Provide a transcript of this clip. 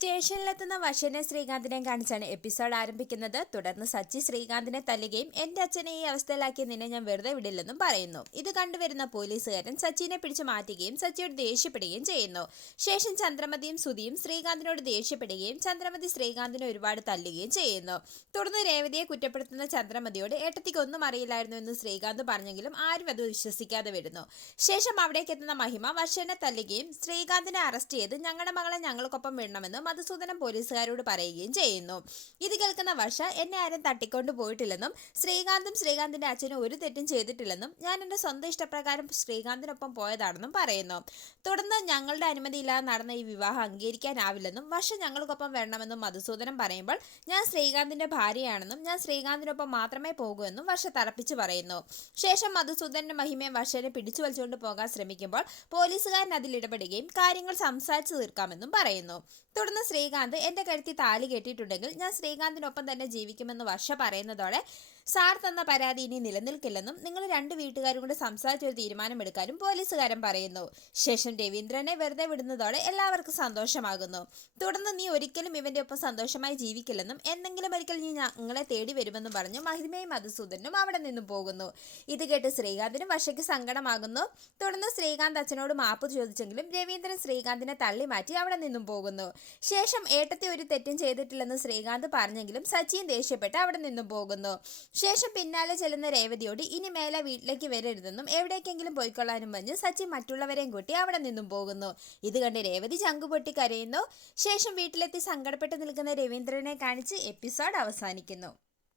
സ്റ്റേഷനിലെത്തുന്ന വശനെ ശ്രീകാന്തിനെയും കാണിച്ചാണ് എപ്പിസോഡ് ആരംഭിക്കുന്നത്. തുടർന്ന് സച്ചി ശ്രീകാന്തിനെ തല്ലുകയും എന്റെ അച്ഛനെ ഈ അവസ്ഥയിലാക്കി നിന്നെ ഞാൻ വെറുതെ വിടില്ലെന്നും പറയുന്നു. ഇത് കണ്ടുവരുന്ന പോലീസുകാരൻ സച്ചിനെ പിടിച്ചു മാറ്റുകയും സച്ചിയോട് ദേഷ്യപ്പെടുകയും ചെയ്യുന്നു. ശേഷം ചന്ദ്രമതിയും സുധിയും ശ്രീകാന്തിനോട് ദേഷ്യപ്പെടുകയും ചന്ദ്രമതി ശ്രീകാന്തിനെ ഒരുപാട് തല്ലുകയും ചെയ്യുന്നു. തുടർന്ന് രേവതിയെ കുറ്റപ്പെടുത്തുന്ന ചന്ദ്രമതിയോട് ഏട്ടത്തിക്ക് ഒന്നും അറിയില്ലായിരുന്നു എന്ന് ശ്രീകാന്ത് പറഞ്ഞെങ്കിലും ആരും അത് വിശ്വസിക്കാതെ വരുന്നു ശേഷം അവിടേക്ക് എത്തുന്ന മഹിമ വർഷനെ തല്ലുകയും ശ്രീകാന്തിനെ അറസ്റ്റ് ചെയ്ത് ഞങ്ങളുടെ മകളെ ഞങ്ങൾക്കൊപ്പം വിടണമെന്ന് മധുസൂദനൻ പോലീസുകാരോട് പറയുകയും ചെയ്യുന്നു. ഇത് കേൾക്കുന്ന വർഷ എന്നെ ആരും തട്ടിക്കൊണ്ട് പോയിട്ടില്ലെന്നും ശ്രീകാന്തും ശ്രീകാന്തിന്റെ അച്ഛനും ഒരു തെറ്റും ചെയ്തിട്ടില്ലെന്നും ഞാൻ എന്റെ സ്വന്തം ഇഷ്ടപ്രകാരം ശ്രീകാന്തിനൊപ്പം പോയതാണെന്നും പറയുന്നു. തുടർന്ന് ഞങ്ങളുടെ അനുമതിയില്ലാതെ നടന്ന ഈ വിവാഹം അംഗീകരിക്കാനാവില്ലെന്നും വർഷ ഞങ്ങൾക്കൊപ്പം വരണമെന്നും മധുസൂദനം പറയുമ്പോൾ ഞാൻ ശ്രീകാന്തിന്റെ ഭാര്യയാണെന്നും ഞാൻ ശ്രീകാന്തിനൊപ്പം മാത്രമേ പോകൂ എന്നും വർഷ തറപ്പിച്ചു പറയുന്നു. ശേഷം മധുസൂദനന്റെ മഹിമയെ വർഷനെ പിടിച്ചു വലിച്ചുകൊണ്ട് പോകാൻ ശ്രമിക്കുമ്പോൾ പോലീസുകാരൻ അതിൽ ഇടപെടുകയും കാര്യങ്ങൾ സംസാരിച്ചു തീർക്കാമെന്നും പറയുന്നു. തുടർന്ന് ശ്രീകാന്ത് എന്റെ കഴുത്തി താലി കെട്ടിയിട്ടുണ്ടെങ്കിൽ ഞാൻ ശ്രീകാന്തിനൊപ്പം തന്നെ ജീവിക്കുമെന്ന് വർഷ പറയുന്നതോടെ സാർ തന്ന പരാതി ഇനി നിലനിൽക്കില്ലെന്നും നിങ്ങൾ രണ്ട് വീട്ടുകാരും കൂടെ സംസാരിച്ചൊരു തീരുമാനമെടുക്കാനും പോലീസുകാരൻ പറയുന്നു. ശേഷം രവീന്ദ്രനെ വെറുതെ വിടുന്നതോടെ എല്ലാവർക്കും സന്തോഷമാകുന്നു. തുടർന്ന് നീ ഒരിക്കലും ഇവന്റെ ഒപ്പം സന്തോഷമായി ജീവിക്കില്ലെന്നും എന്തെങ്കിലും ഒരിക്കൽ നീ ഞങ്ങളെ തേടി വരുമെന്നും പറഞ്ഞു മഹിമയും മധുസൂദനും അവിടെ നിന്നും പോകുന്നു. ഇത് കേട്ട് ശ്രീകാന്തിനും വർഷയ്ക്ക് സങ്കടമാകുന്നു. തുടർന്ന് ശ്രീകാന്ത് അച്ഛനോട് മാപ്പ് ചോദിച്ചെങ്കിലും രവീന്ദ്രൻ ശ്രീകാന്തിനെ തള്ളി മാറ്റി അവിടെ നിന്നും പോകുന്നു. ശേഷം ഏട്ടത്തെ ഒരു തെറ്റും ചെയ്തിട്ടില്ലെന്ന് ശ്രീകാന്ത് പറഞ്ഞെങ്കിലും സച്ചിൻ ദേഷ്യപ്പെട്ട് അവിടെ നിന്നും പോകുന്നു. ശേഷം പിന്നാലെ ചെല്ലുന്ന രേവതിയോട് ഇനി മേലെ വീട്ടിലേക്ക് വരരുതെന്നും എവിടേക്കെങ്കിലും പോയിക്കൊള്ളാനും പറഞ്ഞ് സച്ചിൻ മറ്റുള്ളവരെയും കൂട്ടി അവിടെ നിന്നും പോകുന്നു. ഇത് കണ്ട് രേവതി ചങ്കുപൊട്ടി കരയുന്നു. ശേഷം വീട്ടിലെത്തി സങ്കടപ്പെട്ട് നിൽക്കുന്ന രവീന്ദ്രനെ കാണിച്ച് എപ്പിസോഡ് അവസാനിക്കുന്നു.